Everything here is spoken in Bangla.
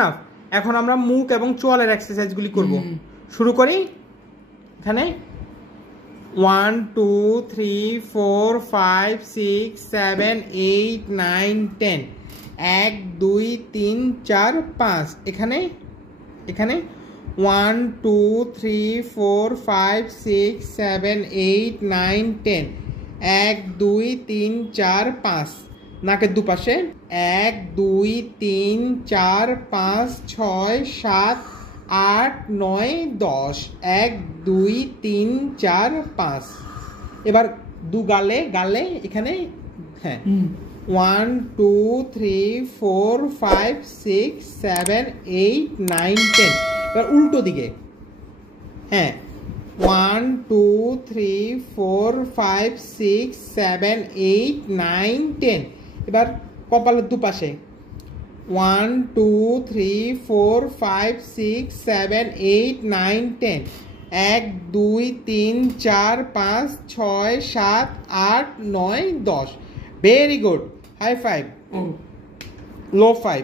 না, এখন আমরা মুখ এবং চোয়ালের এক্সারসাইজগুলি করব। শুরু করি। এখানে 1 2 3 4 5 6 7 8 9 10 1 2 3 4 5 এখানে 1 2 3 4 5 6 7 8 9 10 1 2 3 4 5 নাকের দুপাশে 1 2 3 4 5 6 7 8 9 10 1 2 3 4 5 এবার দু গালে এখানে হ্যাঁ 1 2 3 4 5 6 7 8 9 10 এবার উল্টো দিকে হ্যাঁ 1 2 3 4 5 6 7 8 9 10 এবার কপালের দুপাশে 1 2 3 4 5 6 7 8 9 10 1 2 3 4 5 6 7 8 9 10 very good. High five, low five.